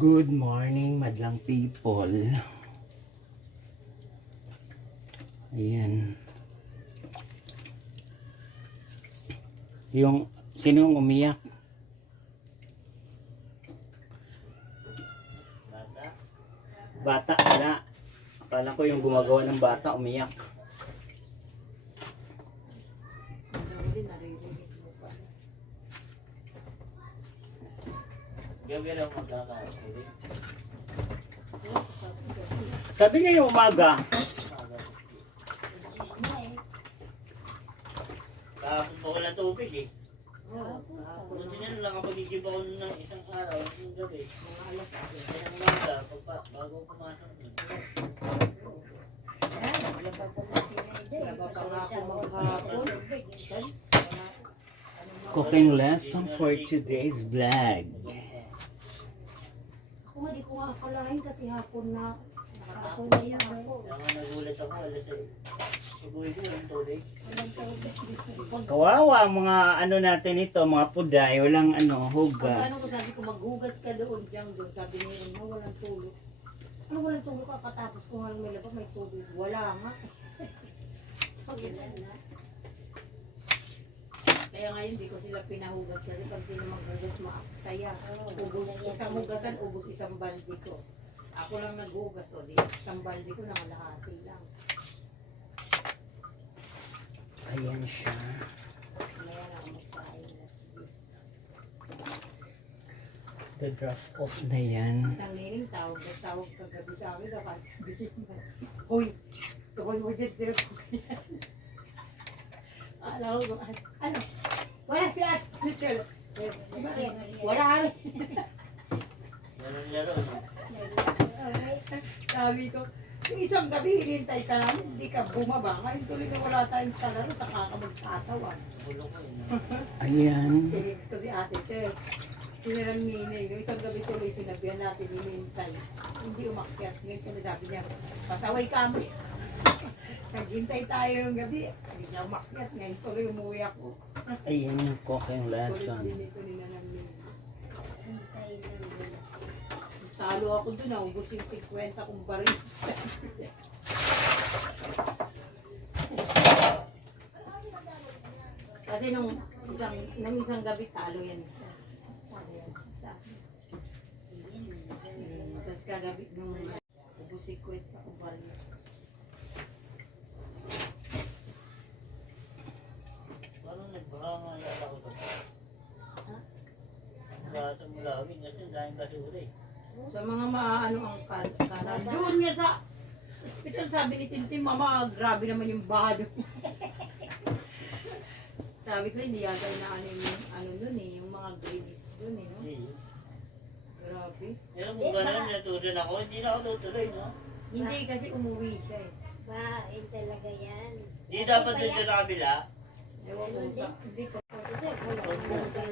Good morning, madlang people. Ayan. Sinong umiyak? Bata pala. Akala ko yung gumagawa ng bata umiyak. Sabi niya yung umaga. Kahapon pa ko ng tubig eh. Buti na lang kapag igiba ko ng isang araw, isang gabi. Mga alas ng umaga, bago pumasok nun. Cooking lesson for today's vlog. Ako nga di ko nga akalain kasi hapon na nakatapon na yan ako. Kaya nga nagulat ako, alas eh. Sibuhay ko yung tubig. Kawawa ang mga ano natin ito, mga puday, walang Pag hugas. ano ko sabi ko maghugas ka doon dyan doon, sabi niya no, walang tulog. Ano walang tulog ka katapos ko nga may labas may tubig. Wala nga. Kaya ngayon di ko sila pinahugas kasi pag sila maghugas maaksaya. Ubus, isang hugasan, ubus isang balde ko. Ako lang naghugas o di isang balde ko nakalahati lang. Ayan siya. Kaya lang magsahin na The draft off na yan. Tangiling tawag kagabi sa amin, baka sabihin mo, uy, tukoy mo dyan, pero ko ganyan. Alam ko, ano, wala si Ashley. Wala rin. Ganun laro. Sabi ko, yung isang gabi, hinintay ka namin, hindi ka bumaba. Ngayon tuloy na wala tayong salaro, saka ka magsasawa. Bulong ko eh. Ayan. Text ko si ate, Ter. Sinalang ninay, yung isang gabi tuloy sinabihan natin, hinintay. Hindi umakyat. Ngayon kami sabi niya, pasaway ka mo. Naghintay tayo yung gabi. Hindi niya umakyat. Ngayon tuloy umuwi ako. Ayan yung cooking lesson. Kulit din ito ni Nanang Nini. Talo ako dun, naubos yung 50 kong baril. Kasi nung isang gabi talo yan siya. Tapos kagabi nung ubos yung 50 kong baril. Parang nagbaha nga yata ko ito. Nagbaha sa mulawin kasi ang daming basura eh. Sa mga maano ang kanan. Doon nga sa hospital sabi ni Tintin, Mama, grabe naman yung baha doon. Sabi ko, hindi yata na ano doon eh, yung mga grades doon eh, no? Grabe. Pero kung gano'n, natusan ako, hindi na ako tutuloy, no? Hindi kasi umuwi siya eh. Bain talaga yan. Hindi dapat dun siya sa kabila. Ewan ko sa, hindi ko.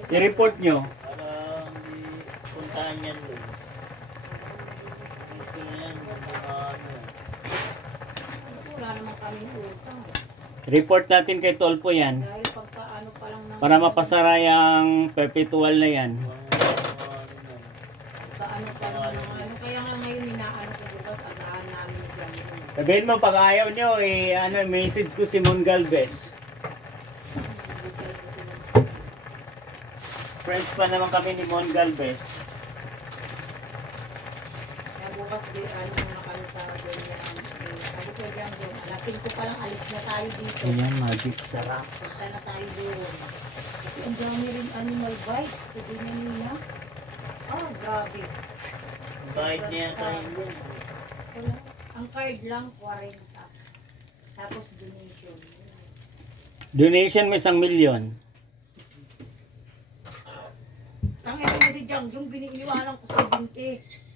I-report nyo. Para hindi puntahan yan doon. Gusto na yan, ano. Wala naman kami utang. Report natin kay Tolpo yan. Dahil pagka ano pa lang ng... Para mapasara yung perpetual na yan. Pagka ano pa lang ng ano. Kaya nga ngayon inaano ko bukas, agahan namin ni Johnny. Sabihin mo, pag ayaw nyo, message ko si Mon Galvez. Friends pa naman kami ni Mon Galvez. Kaya bukas di ano na kami sa ganyan. Sabi ko dyan doon, hanapin ko palang alis na tayo dito. Ayan, magic sarap. Punta na tayo doon. Ang dami rin animal bites. Sabi na nila. Oh, grabe. Kahit niya tayo yun. Wala. Ang card lang, 40. Tapos donation. Donation mo 1,000,000. Tangin mo si Jang, yung biniiwanan ko sa 20.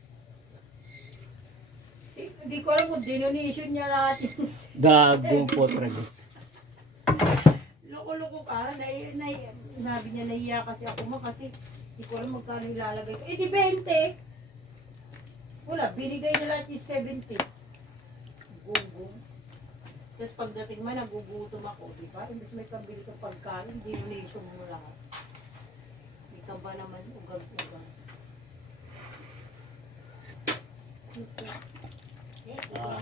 Hindi ko alam kung donation niya lahat yun. Gagong po, Travis. Loko-loko ka. Sabi niya, nahiya kasi ako ma kasi hindi ko alam magkano ilalagay ko. Eh di 20. Wala, binigay na lahat yung 70. Gugong. Tapos pagdating man, nagugutom ako, di ba? Imbes may pambili kang pagkain, donation mo lahat. May ka ba naman ugag-ugag? Bigyan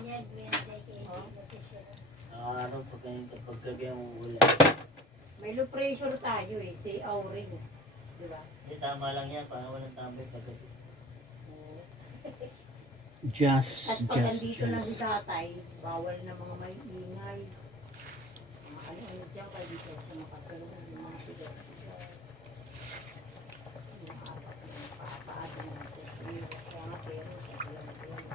niya, bigyan kay posisyon. Araw pag gabi ang ulan. May low pressure tayo eh, si Auring. Di ba? Hindi, tama lang yan. Para walang tambay pag gabi. At pag nandito na si tatay, bawal na mga may ingay. Mga ano-ano dyan, kaya dito sa makatulong ng mga sigaw-sigaw. Mga apat na papaado na natin. Kaya nga pero, sa alam-alam,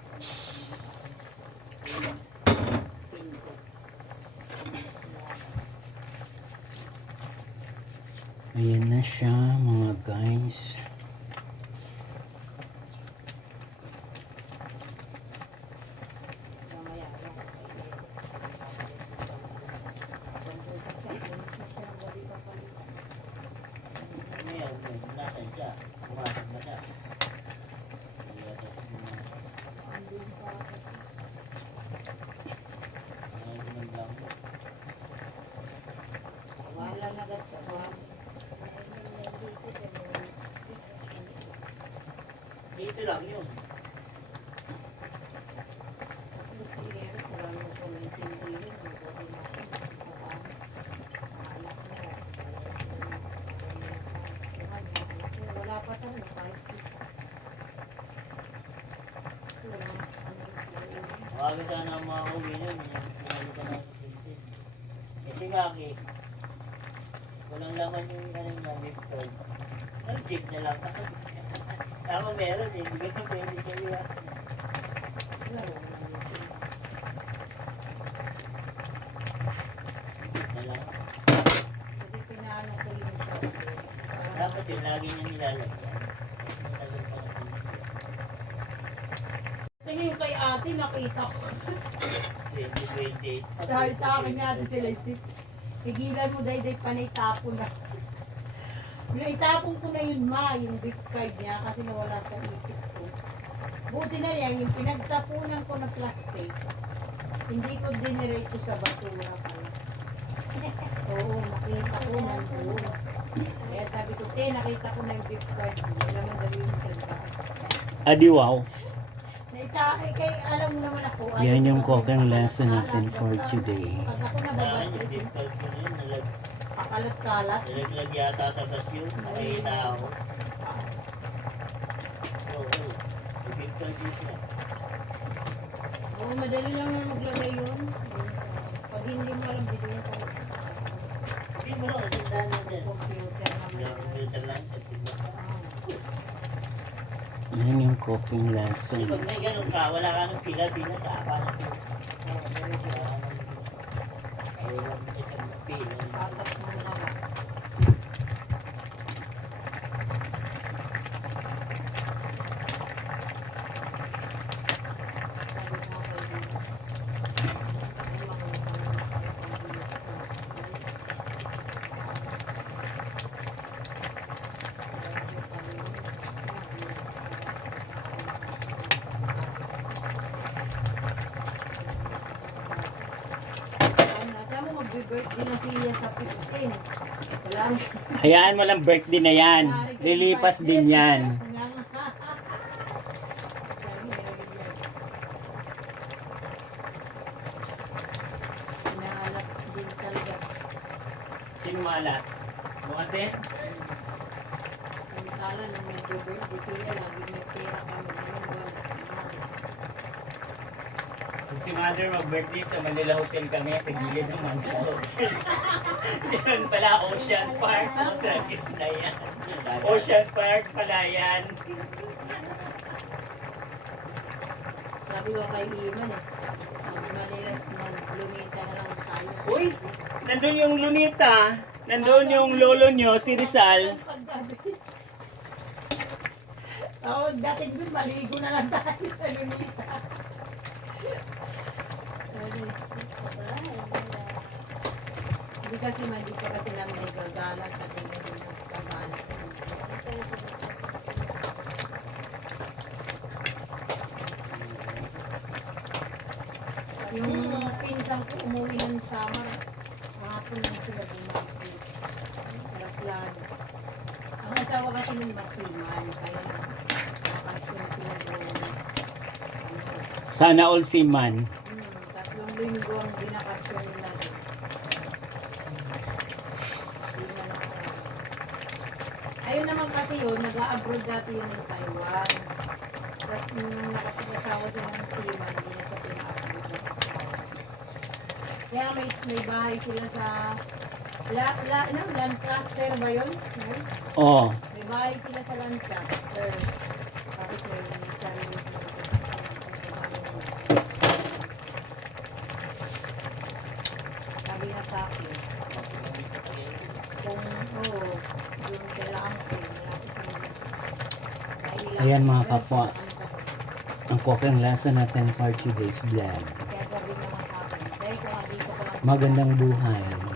pinto. Ayan na siya mga guys. Mamaya, Ngayon, nasan siya? Pumasok ba siya? wala na agad sa mga Dito lang yun. wala pa tayo kahit isa. Huwag sana ang mga uwi nun. Pinalo ka na sa pintin. Kasi kaki, walang laman yung ano yung gamit ko. Ang jeep na lang. Tama meron eh. Hindi ka pwede siya yun. Jeep na lang. Kasi pinaano ko yun siya. Dapat yun, lagi niya nilalagyan. Tagal pa ng pintin. Tingin kay ate, nakita ko. 2028. Dahil sa akin niya ate sila, tigilan mo dahil panay tapon na. Naitapon ko na yun ma, yung gift card niya kasi nawala sa isip ko. Buti na yan, yung pinagtapunan ko na plastic, hindi ko diniretso sa basura pala. Oo, nakita ko na doon. Kaya sabi ko, nakita ko na yung gift card. Wala naman daw yung trabaho. Adi wow. Kay alam mo naman ako. Yan yung cooking lesson natin for today. Pag ako Saan yung nababalik, difficult ko na yun? pakalat-kalat. Nalaglag yata sa basyo. Nakita ako. Oo. Difficult yun siya. Oo, madali lang na maglagay yun. Pag hindi mo alam, dito yung Hindi mo lang kasi daan din. computer naman. Yung filter lang sa tiba. Yan yung cooking Kasi lesson. pag may ganun ka, wala ka ng pila-pila sa apa na ito. Ayaw lang isang pila. Tatak mo naman. Tama mo mag-birthday na siya sa 15. Wala rin. Hayaan mo lang birthday na yan. Lilipas din yan. Inahalap din talaga. Sino malat? Mo kasi? Samantala nung nag-birthday siya, lagi may pera kami. Ngayon wala. Kung si mother mag-birthday sa Manila Hotel kami, sa gilid ng Manila Hotel. Yan pala, Ocean Park. Tragis na yan. Ocean Park pala yan. Sabi ko kay Iman eh. Manilas man, lumita na lang tayo. Uy, nandun yung Lunita. Nandun yung lolo nyo, si Rizal. Paggabi. Oo, dati doon maligo na lang tayo sa lumita. Hindi kasi hindi pa kasi namin nagagalang sa tingin din ng paggalang. Yung pinsan ko umuwi ng summer, mahapon lang sila bumati. Alaplano. Ang asawa kasi ng Basiman, kaya nakasyon sila doon. Sana all seaman. 3 linggo ang binakasyon nila. Hindi na nakasama. Ayun naman kasi yun, nag-a-abroad dati yun ng Taiwan. Tapos nung nakapag-asawa din ng seaman, hindi na siya pina-abroad ng asawa. Kaya may bahay sila sa Lancaster ba yun? Nice. Oh, May bahay sila sa Lancaster. Tapos may sarili sila sa sabi na sa akin, kung yung kailangan ko, malapit sa mga. Ayan, mga kapwa. ang cooking lesson natin for today's vlog. Kaya sabi naman sa akin, dahil kung dito ko lang Magandang buhay.